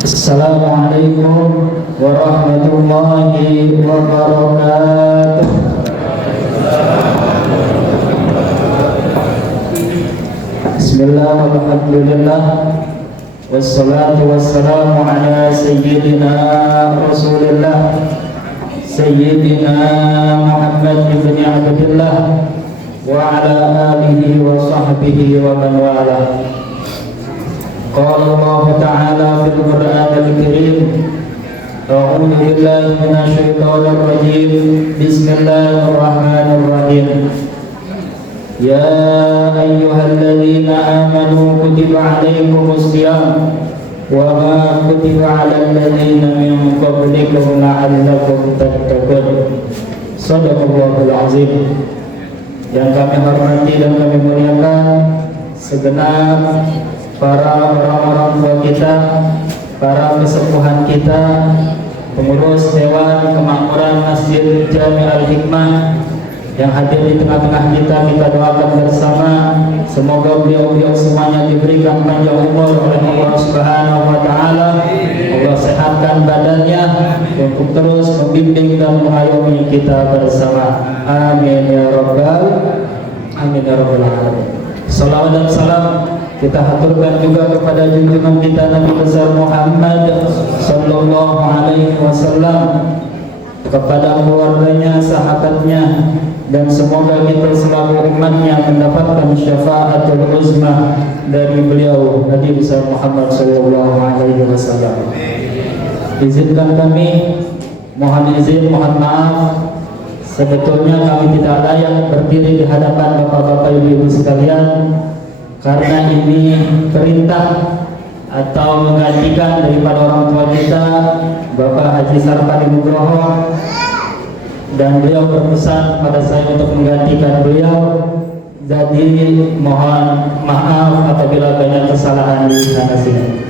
Assalamualaikum warahmatullahi wabarakatuh. Bismillah, alhamdulillah, wassalatu wassalamu ala sayyidina Rasulillah, sayyidina Muhammad ibn Abdullah wa ala alihi wa sahbihi wa man wala. Qala Allah Ta'ala fil Qur'anil Karim, a'udzu billahi minasy syaithanir rajim. Bismillahirrahmanirrahim. Ya ayyuhalladzina amanu kutiba 'alaikumus shiyam wa ma kutiba 'alal ladzina min qablikum la'allakum tattaqun. Shadaqallahul azim. Yang kami hormati dan kami muliakan segenap para orang-orang tua kita, para kesepuhan kita, pengurus Dewan Kemakmuran Masjid Jami Al-Hikmah yang hadir di tengah-tengah kita doakan bersama semoga beliau-beliau semuanya diberikan panjang umur oleh Allah Subhanahu wa Ta'ala. Allah sehatkan badannya untuk terus membimbing dan mengayomi kita bersama. Amin ya rabbal alamin. Salawat dan salam kita haturkan juga kepada junjungan kita Nabi besar Muhammad sallallahu alaihi wasallam, kepada keluarganya, sahabatnya, dan semoga kita selalu umatnya mendapatkan syafaatul uzma dari beliau Nabi besar Muhammad sallallahu alaihi wasallam. Izinkan kami, mohon izin, mohon maaf, sebetulnya kami tidak layak berdiri di hadapan bapak-bapak ibu-ibu sekalian, karena ini perintah atau menggantikan daripada orang tua kita Bapak Haji Sarpani Nugroho, dan beliau berpesan pada saya untuk menggantikan beliau. Jadi mohon maaf apabila banyak kesalahan di sana sini.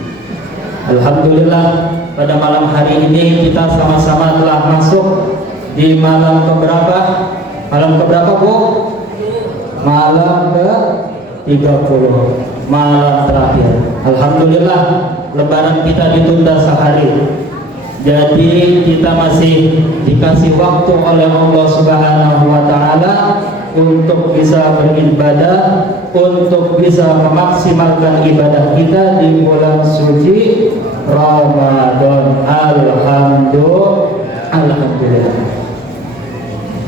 Alhamdulillah, pada malam hari ini kita sama-sama telah masuk di malam keberapa? Malam keberapa, Bu? Malam ke 30, malam terakhir. Alhamdulillah, lebaran kita ditunda sehari. Jadi kita masih dikasih waktu oleh Allah Subhanahu wa Ta'ala untuk bisa beribadah, untuk bisa memaksimalkan ibadah kita di bulan suci Ramadan.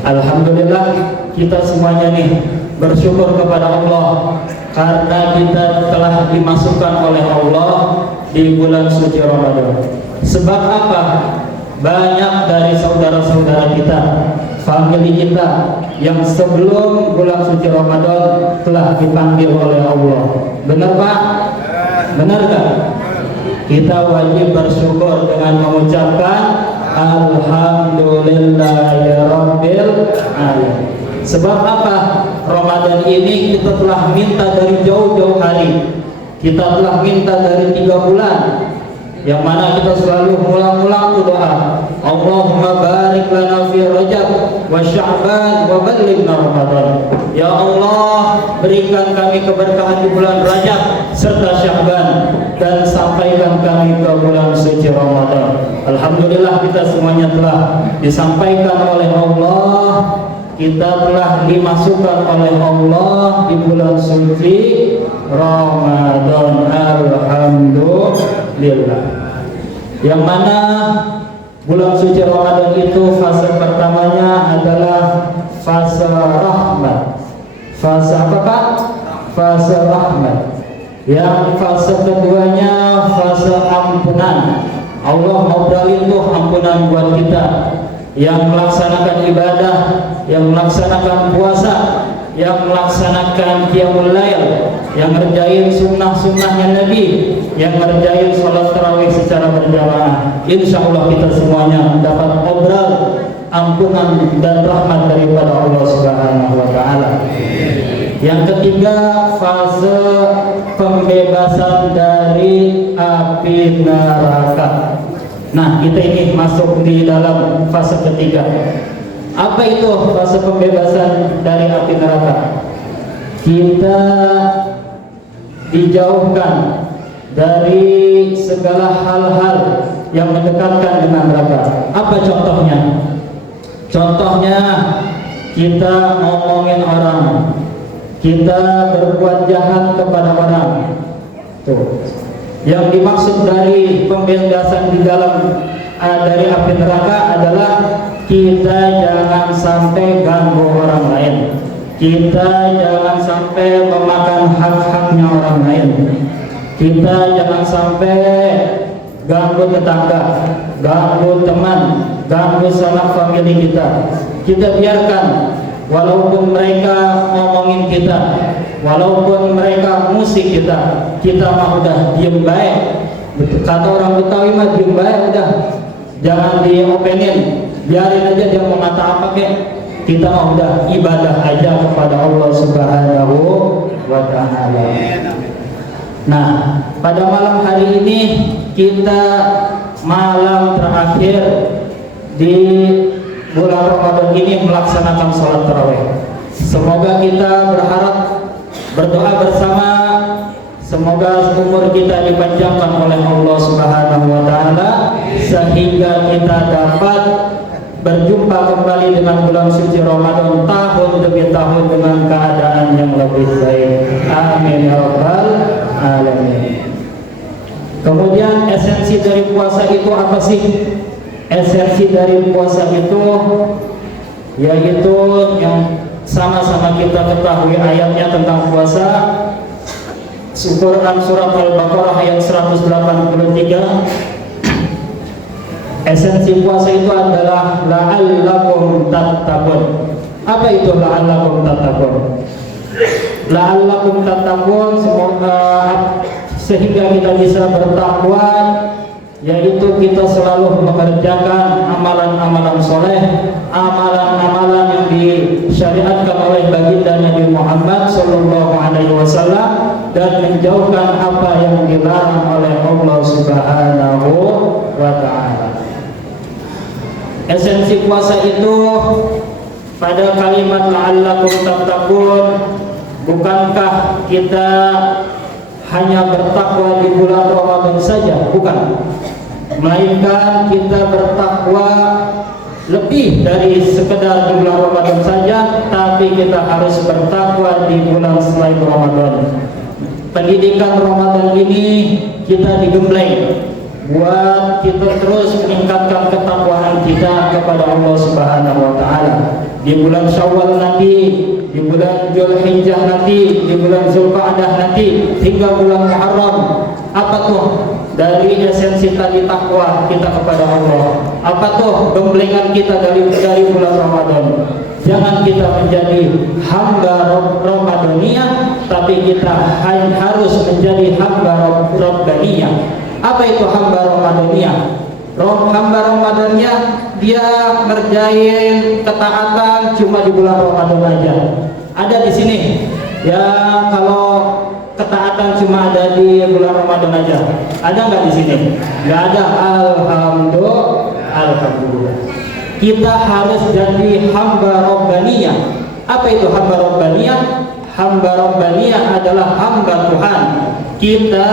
Alhamdulillah, kita semuanya nih bersyukur kepada Allah karena kita telah dimasukkan oleh Allah di bulan suci Ramadan. Sebab apa? Banyak dari saudara-saudara kita, famili kita yang sebelum bulan suci Ramadan telah dipanggil oleh Allah. Benar Pak? Benar kan? Kita wajib bersyukur dengan mengucapkan Alhamdulillahirabbil alamin. Sebab apa? Ramadan ini kita telah minta dari jauh-jauh hari. Kita telah minta dari 3 bulan, yang mana kita selalu ulang-ulang doa, Allahumma barik lana fi Rajab wa Sya'ban wa ballighna Ramadan. Ya Allah, berikan kami keberkahan di bulan Rajab serta Sya'ban, dan sampaikan kami ke bulan suci Ramadan. Alhamdulillah, kita semuanya telah disampaikan oleh Allah. Kita telah dimasukkan oleh Allah di bulan suci Ramadan. Alhamdulillah. Yang mana bulan suci Ramadan itu fase pertamanya adalah fase rahmat. Fase apa Pak? Fase rahmat. Yang fase keduanya fase ampunan. Allah mau berlintuh ampunan buat kita yang melaksanakan ibadah, yang melaksanakan puasa, yang melaksanakan qiyamul lail, yang ngerjain sunnah-sunnahnya Nabi, yang ngerjain sholat tarawih secara berjamaah. Insya Allah kita semuanya dapat obral ampunan dan rahmat daripada Allah Subhanahu wa Ta'ala. Yang ketiga, fase pembebasan dari api neraka. Nah, kita ini masuk di dalam fase ketiga. Apa itu fase pembebasan dari api neraka? Kita dijauhkan dari segala hal-hal yang mendekatkan dengan neraka. Apa contohnya? Contohnya kita ngomongin orang, kita berbuat jahat kepada orang. Tuh. Yang dimaksud dari pembebasan di dalam dari api neraka adalah kita jangan sampai ganggu orang lain. Kita jangan sampai memakan hak-haknya orang lain. Kita jangan sampai ganggu tetangga, ganggu teman, ganggu sanak famili kita. Kita biarkan, walaupun mereka ngomongin kita, walaupun mereka musik kita mah udah diem baik. Kata orang Betawi mah diem baik udah, jangan diopenin, biarin aja dia mau kata apa kek. Kita mah udah ibadah aja kepada Allah Subhanahu wa Ta'ala. Nah, pada malam hari ini kita malam terakhir di bulan Ramadan ini melaksanakan sholat tarawih. Semoga kita berdoa bersama, semoga umur kita dipanjangkan oleh Allah Subhanahu wa Ta'ala sehingga kita dapat berjumpa kembali dengan bulan suci Ramadan tahun demi tahun dengan keadaan yang lebih baik. Amin ya rabbal alamin. Kemudian esensi dari puasa itu apa sih? Esensi dari puasa itu yaitu yang sama-sama kita ketahui ayatnya tentang puasa. Quran surat Al-Baqarah ayat 183. Esensi puasa itu adalah la'allakum tattaqun. Apa itu la'allakum tattaqun? La'allakum tattaqun, semoga sehingga kita bisa bertakwa, yaitu kita selalu mengerjakan amalan-amalan soleh, amalan-amalan yang disyariatkan oleh baginda Nabi Muhammad SAW, dan menjauhkan apa yang dilarang oleh Allah Subhanahu wa Ta'ala. Esensi puasa itu pada kalimat la'allakum tattaqun, bukankah kita hanya bertakwa di bulan Ramadan saja? Bukan, melainkan kita bertakwa lebih dari sekedar di bulan Ramadan saja, tapi kita harus bertakwa di bulan selain Ramadan. Pendidikan Ramadan ini kita digembleng buat kita terus meningkatkan ketakwaan kita kepada Allah Subhanahu wa Ta'ala. Di bulan Syawal nanti, di bulan Dzulhijjah nanti, di bulan Dzulqa'dah nanti, hingga bulan Muharram. Apa tuh dari esensi tadi takwa kita kepada Allah? Apa tuh gemblengan kita dari bulan Ramadan? Jangan kita menjadi hamba Ramadaniyah, tapi kita harus menjadi hamba Rabbaniyah. Apa itu hamba Ramadaniyah? Hamba Ramadaniyah dia ngerjain ketaatan cuma di bulan Ramadan aja. Ada di sini. Ya, kalau ketaatan cuma ada di bulan Ramadan aja. Ada nggak di sini? Nggak ada. Alhamdulillah. Kita harus jadi hamba Rabbaniyah. Apa itu hamba Rabbaniyah? Hamba Rabbaniyah adalah hamba Tuhan. Kita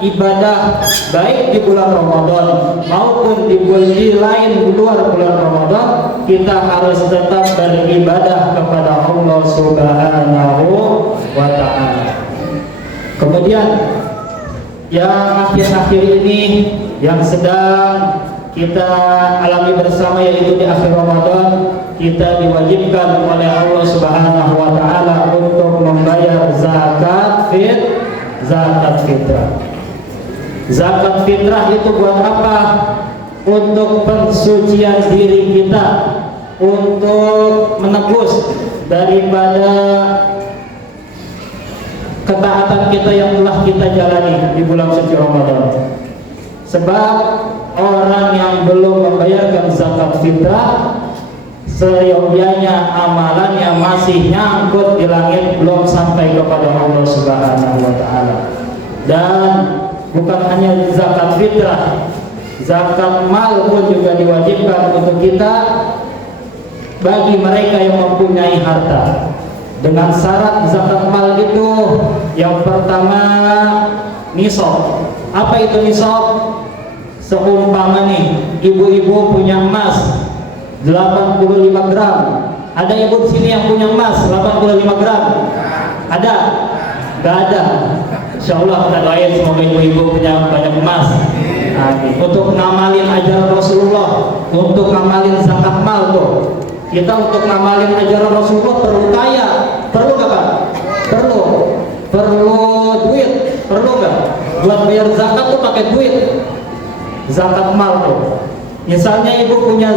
ibadah baik di bulan Ramadan maupun di lain di luar bulan Ramadan, kita harus tetap beribadah kepada Allah Subhanahu wa Ta'ala. Kemudian yang akhir-akhir ini yang sedang kita alami bersama, yaitu di akhir Ramadan, kita diwajibkan oleh Allah Subhanahu wa Ta'ala untuk membayar zakat fitrah. Zakat fitrah itu buat apa? Untuk pensucian diri kita, untuk menebus daripada ketaatan kita yang telah kita jalani di bulan suci Ramadan. Sebab orang yang belum membayarkan zakat fitrah, seyogyanya amalannya masih nyangkut di langit, belum sampai kepada Allah Subhanahu wa Ta'ala. Dan bukan hanya zakat fitrah, zakat mal pun juga diwajibkan untuk kita bagi mereka yang mempunyai harta. Dengan syarat zakat mal itu, yang pertama nisab. Apa itu nisab? Seumpama nih ibu-ibu punya emas 85 gram. Ada ibu di sini yang punya emas 85 gram? Ada? Gak ada. Insyaallah kita doain semoga ibu-ibu punya banyak emas. Untuk ngamalin ajaran Rasulullah, untuk ngamalin zakat mal tuh. Kita untuk ngamalin ajaran Rasulullah perlu kaya, perlu gak Pak? Perlu duit, perlu gak? Buat bayar zakat tuh pakai duit. Zakat mal tuh. Misalnya ibu punya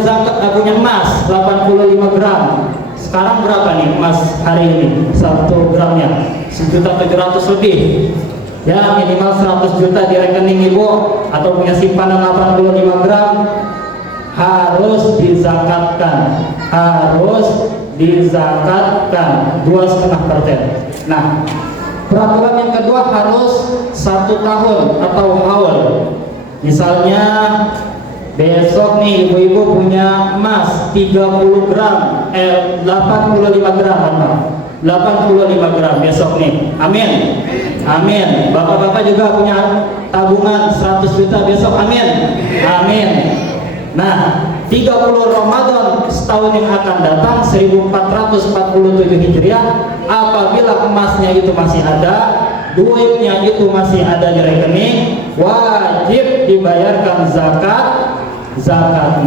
punya emas 85 gram. Sekarang berapa nih emas hari ini? 1 gramnya 1.700.000 lebih. Ya minimal 100 juta di rekening ibu, atau punya simpanan 85 gram, harus dizakatkan. 2,5%. Nah, peraturan yang kedua harus 1 tahun atau haul. Misalnya besok nih ibu-ibu punya emas 85 gram 85 gram besok nih. Amin. Bapak-bapak juga punya tabungan 100 juta besok. Amin. Nah, 30 Ramadan setahun yang akan datang 1447 Hijriah, apabila emasnya itu masih ada, duitnya itu masih ada di rekening, wajib dibayarkan zakat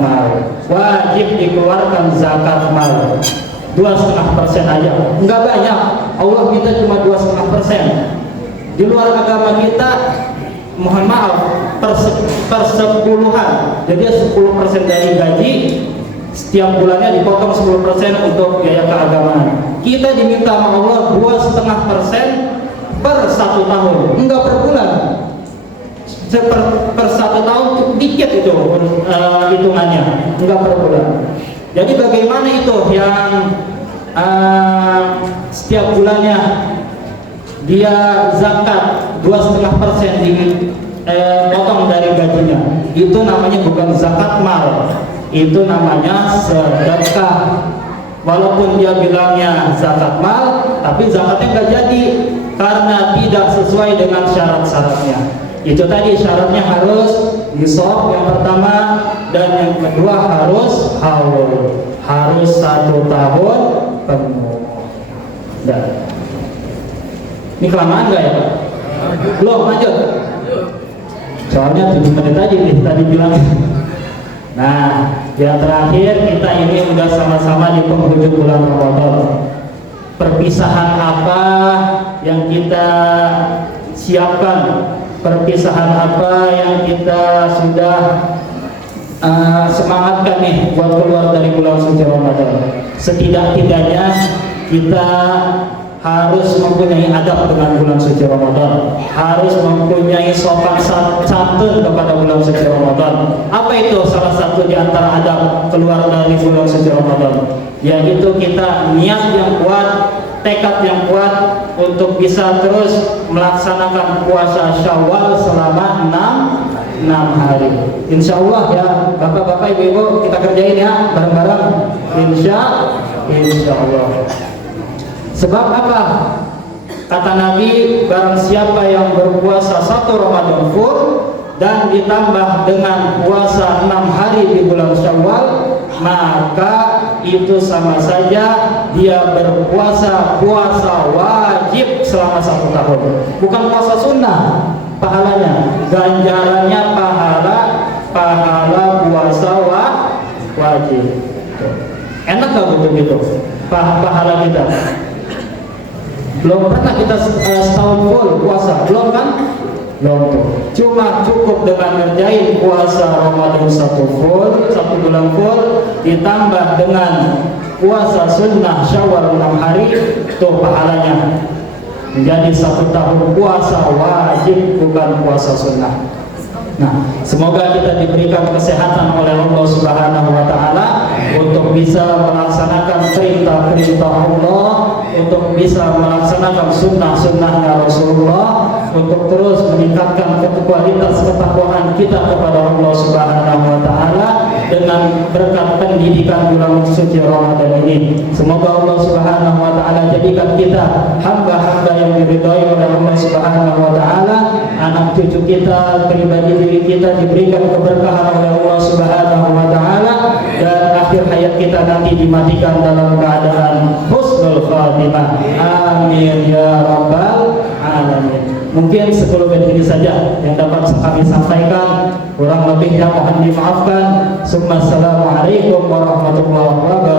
mal. Wajib dikeluarkan zakat mal. 2,5% aja, enggak banyak. Allah minta cuma 2,5%. Di luar agama kita, mohon maaf, persepuluhan. Jadi 10% dari gaji setiap bulannya dipotong 10% untuk biaya keagamaan. Kita diminta sama Allah 2,5% per 1 tahun, enggak per bulan. Per 1 tahun dikit itu hitungannya, enggak per bulan. Jadi bagaimana itu yang setiap bulannya dia zakat 2,5% dipotong dari gajinya? Itu namanya bukan zakat mal, itu namanya sedekah. Walaupun dia bilangnya zakat mal, tapi zakatnya nggak jadi karena tidak sesuai dengan syarat-syaratnya. Itu tadi syaratnya harus nisab yang pertama, dan yang kedua harus haul, harus 1 tahun penuh. Dan ini kelamaan nggak ya Pak? Belum, lanjut. Soalnya 7 menit aja nih tadi bilang. Nah, yang terakhir kita ini udah sama-sama di penghujung bulan Ramadan. Perpisahan apa yang kita siapkan? Perpisahan apa yang kita sudah semangatkan nih buat keluar dari bulan suci Ramadan? Setidak-tidaknya kita harus mempunyai adab dengan bulan suci Ramadan, harus mempunyai sopan santun kepada bulan suci Ramadan. Apa itu salah satu di antara adab keluar dari bulan suci Ramadan? Yaitu kita niat yang kuat, tekad yang kuat untuk bisa terus melaksanakan puasa Syawal selama 6 hari. Insya Allah ya bapak-bapak, ibu-ibu, kita kerjain ya bareng-bareng. Insya Allah. Sebab apa? Kata Nabi, barang siapa yang berpuasa 1 Ramadan full dan ditambah dengan puasa 6 hari di bulan Syawal, maka itu sama saja dia berpuasa puasa wajib selama 1 tahun. Bukan puasa sunnah pahalanya, ganjarannya pahala puasa wajib. Enak gak begitu pahala kita? Belum pernah kita setahun full puasa, belum kan? Belum. Cuma cukup dengan ngerjain puasa Ramadan 1 bulan full, ditambah dengan puasa sunnah Syawal 6 hari, tuh pahalanya menjadi 1 tahun puasa wajib, bukan puasa sunnah. Nah, semoga kita diberikan kesehatan oleh Allah Subhanahu wa Ta'ala untuk bisa melaksanakan perintah-perintah Allah, untuk bisa melaksanakan sunnah-sunnahnya Rasulullah, untuk terus meningkatkan kualitas ketakwaan kita kepada Allah Subhanahu wa Ta'ala dengan berkat pendidikan bulan suci Ramadan ini. Semoga Allah Subhanahu wa Ta'ala jadikan kita hamba-hamba yang diridhai oleh Allah Subhanahu wa Ta'ala, anak anak cucu kita, pribadi diri kita diberikan keberkahan oleh Allah Subhanahu wa taala, dan akhir hayat kita nanti dimatikan dalam keadaan husnul khatimah. Amin ya rabbal alamin. Mungkin 10 menit ini saja yang dapat kami sampaikan, kurang lebihnya mohon dimaafkan. Assalamualaikum warahmatullahi wabarakatuh.